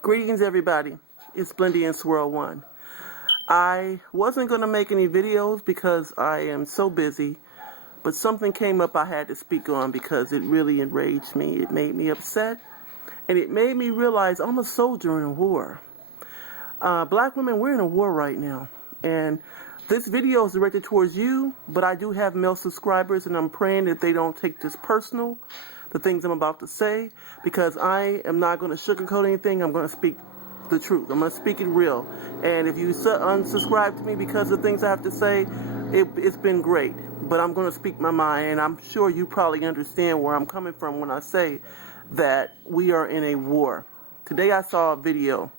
Greetings, everybody. It's Blendy and Swirl One. I wasn't going to make any videos because I am so busy, but something came up I had to speak on because it really enraged me. It made me upset, and it made me realize I'm a soldier in a war. Black women, we're in a war right now, and this video is directed towards you, but I do have male subscribers, and I'm praying that they don't take this personal, the things I'm about to say, because I am not going to sugarcoat anything. I'm going to speak the truth. I'm going to speak it real. And if you unsubscribe to me because of the things I have to say, it's been great. But I'm going to speak my mind, and I'm sure you probably understand where I'm coming from when I say that we are in a war. Today I saw a video.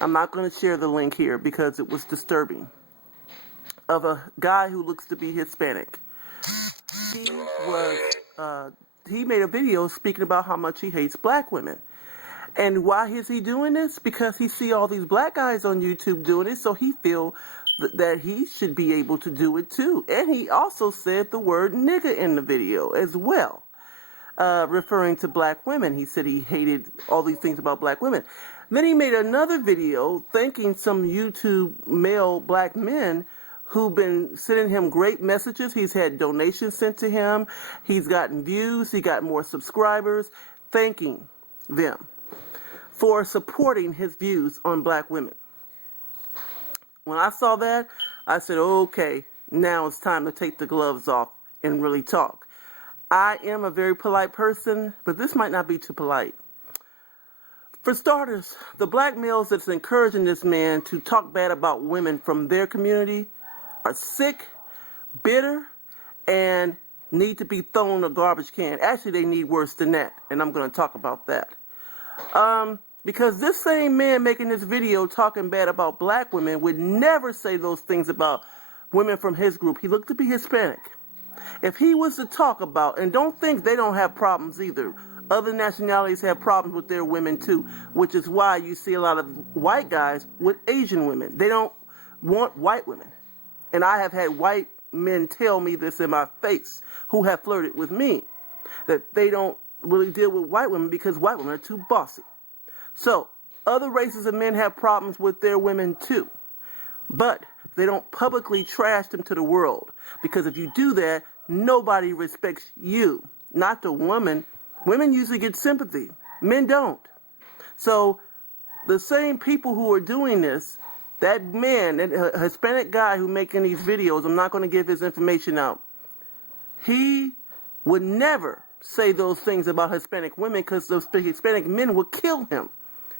I'm not going to share the link here because it was disturbing, of a guy who looks to be Hispanic. He made a video speaking about how much he hates black women. And why is he doing this? Because he see all these black guys on YouTube doing it, so he feel that he should be able to do it too. And he also said the word nigga in the video as well, referring to black women. He said he hated all these things about black women. Then he made another video thanking some YouTube male black men who've been sending him great messages. He's had donations sent to him. He's gotten views. He got more subscribers, thanking them for supporting his views on black women. When I saw that, I said, okay, now it's time to take the gloves off and really talk. I am a very polite person, but this might not be too polite. For starters, the black males that's encouraging this man to talk bad about women from their community are sick, bitter, and need to be thrown in a garbage can. Actually, they need worse than that, and I'm going to talk about that. Because this same man making this video talking bad about black women would never say those things about women from his group. He looked to be Hispanic. If he was to talk about, and don't think they don't have problems either. Other nationalities have problems with their women too, which is why you see a lot of white guys with Asian women. They don't want white women. And I have had white men tell me this in my face who have flirted with me, that they don't really deal with white women because white women are too bossy. So other races of men have problems with their women too, but they don't publicly trash them to the world, because if you do that, nobody respects you, not the woman. Women usually get sympathy. Men don't. So the same people who are doing this, that man, that Hispanic guy who making these videos, I'm not going to give his information out, he would never say those things about Hispanic women because those Hispanic men would kill him.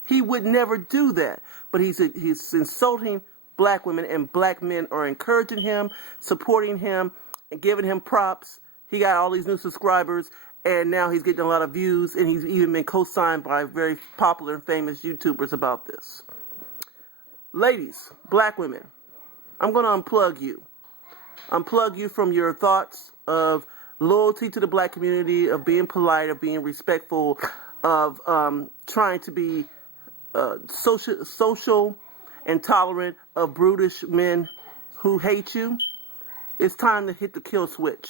He would never do that. But he's insulting black women, and black men are encouraging him, supporting him, and giving him props. He got all these new subscribers, and now he's getting a lot of views, and he's even been co-signed by very popular and famous YouTubers about this. Ladies, black women, I'm going to unplug you. Unplug you from your thoughts of loyalty to the black community, of being polite, of being respectful, of trying to be social and tolerant of brutish men who hate you. It's time to hit the kill switch.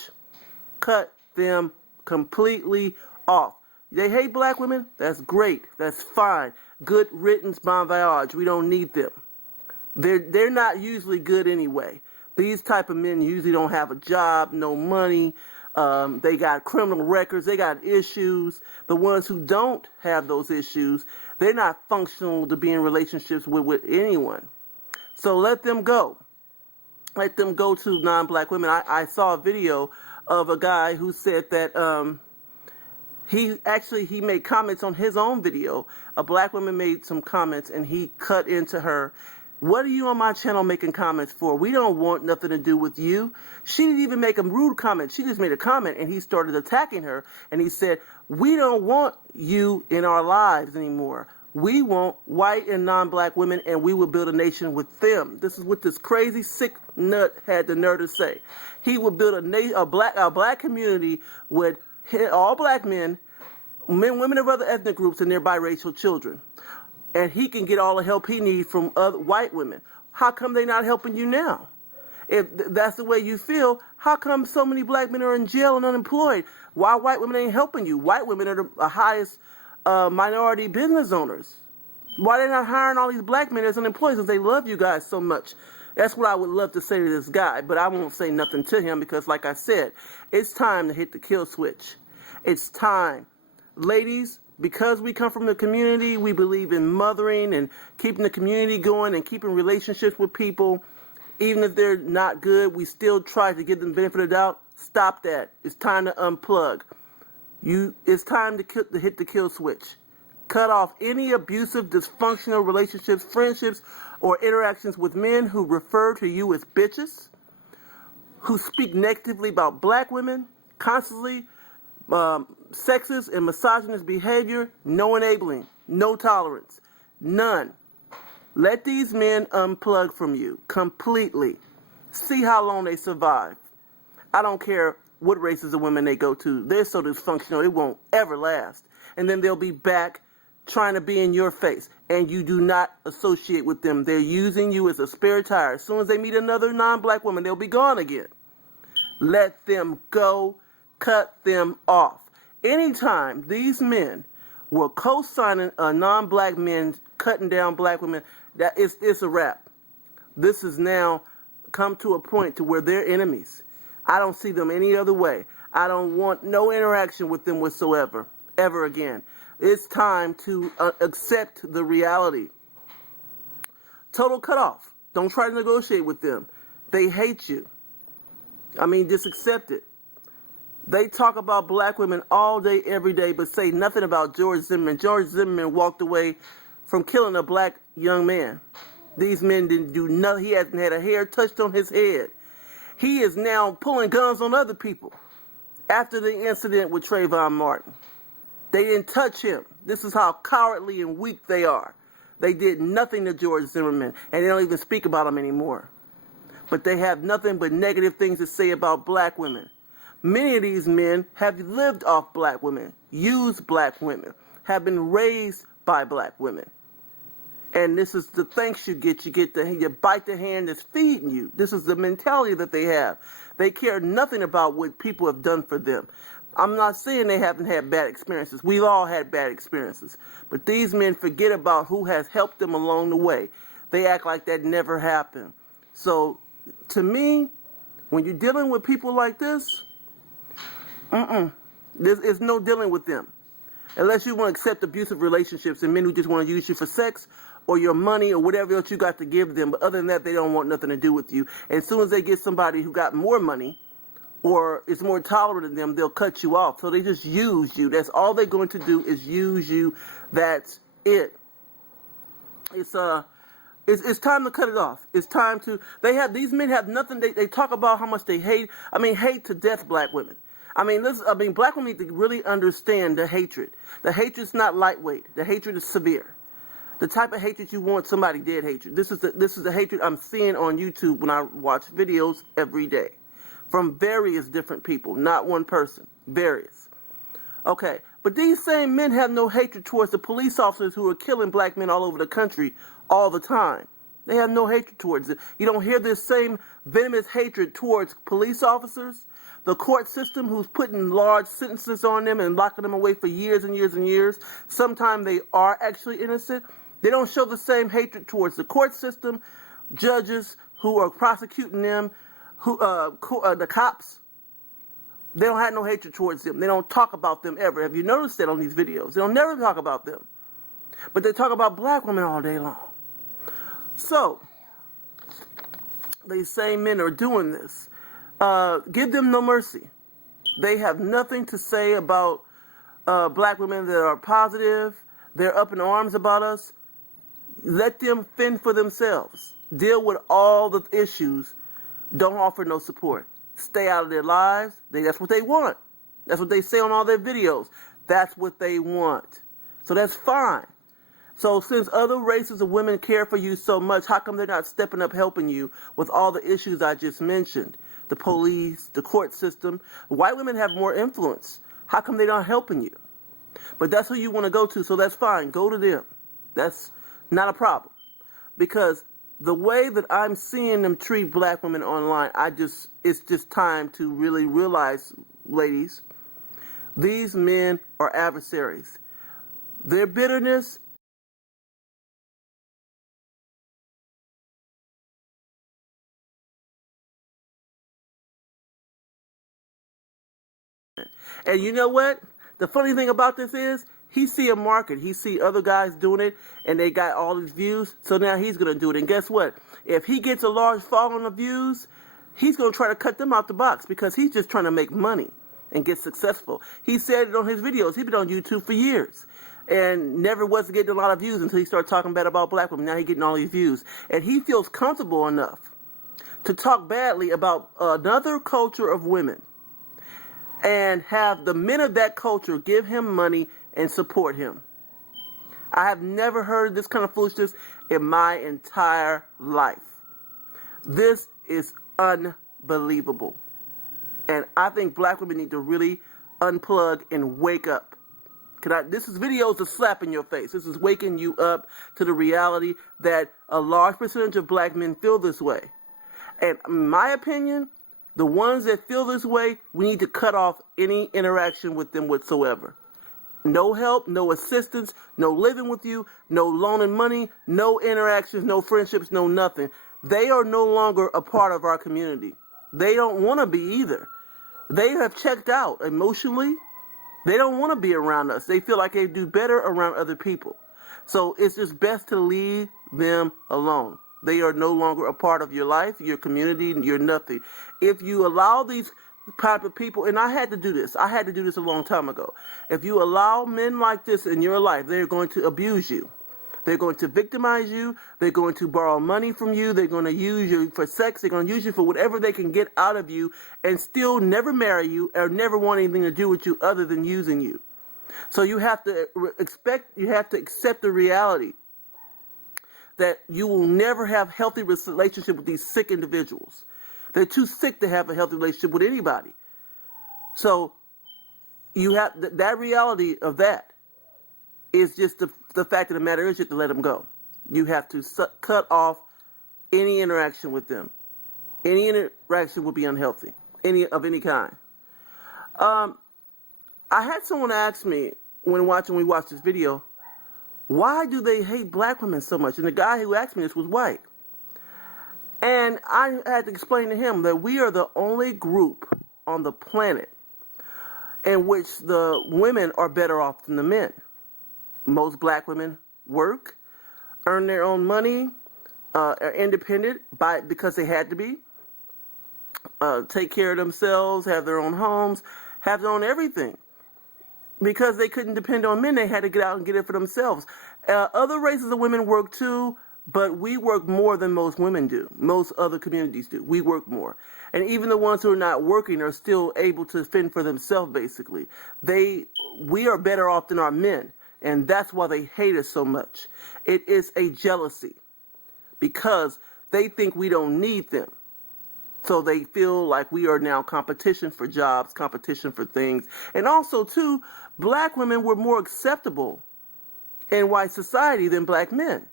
Cut them completely off. They hate black women? That's great. That's fine. Good riddance, bon voyage. We don't need them. They're not usually good anyway. These type of men usually don't have a job, no money. They got criminal records. They got issues. The ones who don't have those issues, they're not functional to be in relationships with anyone. So let them go. Let them go to non-black women. I saw a video of a guy who said that he made comments on his own video. A black woman made some comments, and he cut into her. What are you on my channel making comments for? We don't want nothing to do with you. She didn't even make a rude comment. She just made a comment, and he started attacking her. And he said, we don't want you in our lives anymore. We want white and non-black women, and we will build a nation with them. This is what this crazy sick nut had the nerve to say. He would build a black community with all black men, women of other ethnic groups, and their biracial children. And he can get all the help he needs from other white women. How come they're not helping you now? If that's the way you feel, how come so many black men are in jail and unemployed? Why white women ain't helping you? White women are the highest minority business owners. Why they not hiring all these black men as unemployed since they love you guys so much? That's what I would love to say to this guy, but I won't say nothing to him because, like I said, it's time to hit the kill switch. It's time. Ladies, because we come from the community, we believe in mothering and keeping the community going and keeping relationships with people. Even if they're not good, we still try to give them the benefit of the doubt. Stop that. It's time to unplug. It's time to hit the kill switch. Cut off any abusive, dysfunctional relationships, friendships, or interactions with men who refer to you as bitches, who speak negatively about black women, constantly sexist and misogynist behavior, no enabling, no tolerance, none. Let these men unplug from you completely. See how long they survive. I don't care what races of women they go to. They're so dysfunctional, it won't ever last. And then they'll be back trying to be in your face, and you do not associate with them. They're using you as a spare tire. As soon as they meet another non-black woman, they'll be gone again. Let them go. Cut them off. Anytime these men were co-signing non-black men cutting down black women, it's a wrap. This has now come to a point to where they're enemies. I don't see them any other way. I don't want no interaction with them whatsoever, ever again. It's time to accept the reality. Total cutoff. Don't try to negotiate with them. They hate you. Just accept it. They talk about black women all day, every day, but say nothing about George Zimmerman. George Zimmerman walked away from killing a black young man. These men didn't do nothing. He hasn't had a hair touched on his head. He is now pulling guns on other people after the incident with Trayvon Martin. They didn't touch him. This is how cowardly and weak they are. They did nothing to George Zimmerman, and they don't even speak about him anymore. But they have nothing but negative things to say about black women. Many of these men have lived off black women, used black women, have been raised by black women. And this is the thanks you get. You bite the hand that's feeding you. This is the mentality that they have. They care nothing about what people have done for them. I'm not saying they haven't had bad experiences. We've all had bad experiences. But these men forget about who has helped them along the way. They act like that never happened. So, to me, when you're dealing with people like this, there's no dealing with them. Unless you want to accept abusive relationships and men who just want to use you for sex or your money or whatever else you got to give them. But other than that, they don't want nothing to do with you. And as soon as they get somebody who got more money or is more tolerant than them, they'll cut you off. So they just use you. That's all they're going to do is use you. That's it. It's time to cut it off. It's time to. These men have nothing. They talk about how much they hate. Hate to death black women. Black women need to really understand the hatred. The hatred's not lightweight. The hatred is severe. The type of hatred you want, somebody dead hatred. This is the hatred I'm seeing on YouTube when I watch videos every day from various different people, not one person, various. Okay, but these same men have no hatred towards the police officers who are killing black men all over the country all the time. They have no hatred towards it. You don't hear this same venomous hatred towards police officers, the court system who's putting large sentences on them and locking them away for years and years and years. Sometimes they are actually innocent. They don't show the same hatred towards the court system, judges who are prosecuting them, the cops. They don't have no hatred towards them. They don't talk about them ever. Have you noticed that on these videos? They don't never talk about them. But they talk about black women all day long. So, these same men are doing this. Give them no mercy. They have nothing to say about black women that are positive. They're up in arms about us. Let them fend for themselves. Deal with all the issues. Don't offer no support. Stay out of their lives. That's what they want. That's what they say on all their videos. That's what they want. So that's fine. So since other races of women care for you so much, how come they're not stepping up helping you with all the issues I just mentioned? The police, the court system. White women have more influence. How come they're not helping you? But that's who you want to go to, so that's fine. Go to them. That's not a problem. Because the way that I'm seeing them treat black women online, it's just time to really realize, ladies, these men are adversaries. Their bitterness And you know what? The funny thing about this is, he see a market. He see other guys doing it, and they got all these views. So now he's going to do it. And guess what? If he gets a large following of views, he's going to try to cut them out the box because he's just trying to make money and get successful. He said it on his videos. He's been on YouTube for years and never was getting a lot of views until he started talking bad about black women. Now he's getting all these views. And he feels comfortable enough to talk badly about another culture of women and have the men of that culture give him money and support him. I have never heard this kind of foolishness in my entire life. This is unbelievable. And I think black women need to really unplug and wake up. This video is a slap in your face. This is waking you up to the reality that a large percentage of black men feel this way. And in my opinion, the ones that feel this way, we need to cut off any interaction with them whatsoever. No help, no assistance, no living with you, no loaning money, no interactions, no friendships, no nothing. They are no longer a part of our community. They don't want to be either. They have checked out emotionally. They don't want to be around us. They feel like they do better around other people. So it's just best to leave them alone. They are no longer a part of your life, your community, your nothing. If you allow these type of people, and I had to do this. I had to do this a long time ago. If you allow men like this in your life, they're going to abuse you. They're going to victimize you. They're going to borrow money from you. They're going to use you for sex. They're going to use you for whatever they can get out of you and still never marry you or never want anything to do with you other than using you. So you have to accept the reality that you will never have a healthy relationship with these sick individuals. They're too sick to have a healthy relationship with anybody. So you have that reality of that is just the fact of the matter is you have to let them go. You have to cut off any interaction with them. Any interaction will be unhealthy, any kind. I had someone ask me when we watched this video, why do they hate black women so much? And the guy who asked me this was white. And I had to explain to him that we are the only group on the planet in which the women are better off than the men. Most black women work, earn their own money, are independent because they had to be, take care of themselves, have their own homes, have their own everything. Because they couldn't depend on men, they had to get out and get it for themselves. Other races of women work too, but we work more than most women do. Most other communities do. We work more. And even the ones who are not working are still able to fend for themselves, basically. We are better off than our men. And that's why they hate us so much. It is a jealousy. Because they think we don't need them. So they feel like we are now competition for jobs, competition for things. And also, too, black women were more acceptable in white society than black men.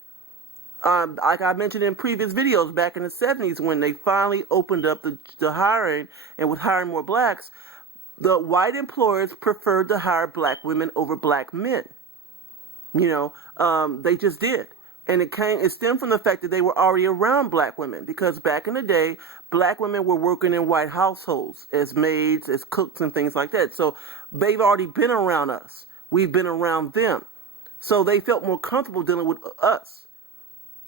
Like I mentioned in previous videos, back in the 70s, when they finally opened up the hiring, and with hiring more blacks, the white employers preferred to hire black women over black men. They just did. And it stemmed from the fact that they were already around black women, because back in the day, black women were working in white households as maids, as cooks, and things like that. So they've already been around us. We've been around them. So they felt more comfortable dealing with us.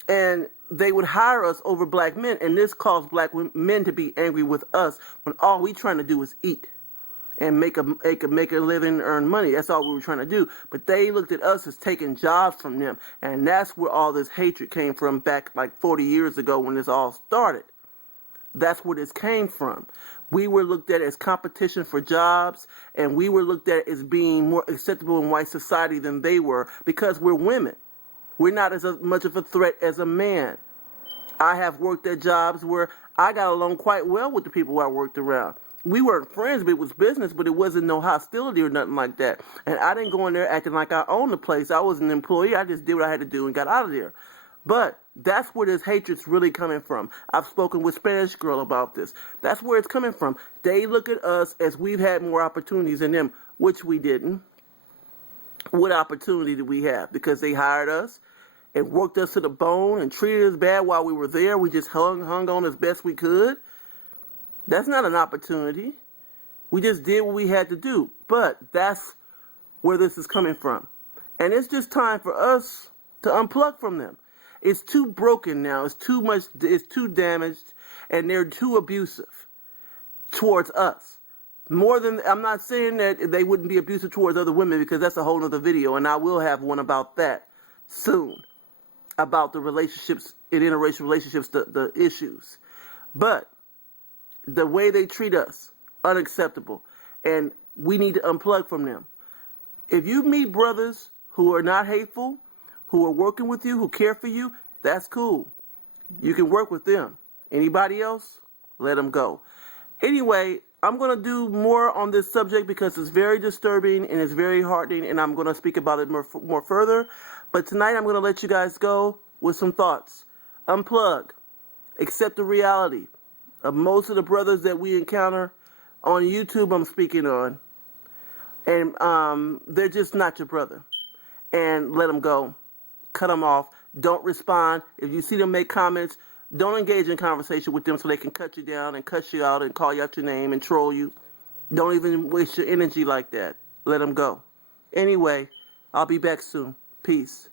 And they would hire us over black men, and this caused black men to be angry with us when all we trying to do is eat and make a living, earn money. That's all we were trying to do. But they looked at us as taking jobs from them, and that's where all this hatred came from back like 40 years ago when this all started. That's where this came from. We were looked at as competition for jobs, and we were looked at as being more acceptable in white society than they were because we're women. We're not as much of a threat as a man. I have worked at jobs where I got along quite well with the people I worked around. We weren't friends, but it was business, but it wasn't no hostility or nothing like that. And I didn't go in there acting like I owned the place. I was an employee. I just did what I had to do and got out of there. But that's where this hatred's really coming from. I've spoken with Spanish Girl about this. That's where it's coming from. They look at us as we've had more opportunities than them, which we didn't. What opportunity did we have? Because they hired us and worked us to the bone and treated us bad while we were there. We just hung on as best we could. That's not an opportunity. We just did what we had to do. But that's where this is coming from. And it's just time for us to unplug from them. It's too broken now. It's too much. It's too damaged, and they're too abusive towards us. More than, I'm not saying that they wouldn't be abusive towards other women, because that's a whole other video, and I will have one about that soon, about the relationships, in interracial relationships, the issues. But the way they treat us, unacceptable, and we need to unplug from them. If you meet brothers who are not hateful, who are working with you, who care for you, that's cool. You can work with them. Anybody else, let them go. Anyway, I'm going to do more on this subject because it's very disturbing and it's very heartening, and I'm going to speak about it more further. But tonight I'm going to let you guys go with some thoughts. Unplug. Accept the reality of most of the brothers that we encounter on YouTube. I'm speaking on. And they're just not your brother. And let them go. Cut them off. Don't respond. If you see them make comments, don't engage in conversation with them so they can cut you down and cuss you out and call you out your name and troll you. Don't even waste your energy like that. Let them go. Anyway, I'll be back soon. Peace.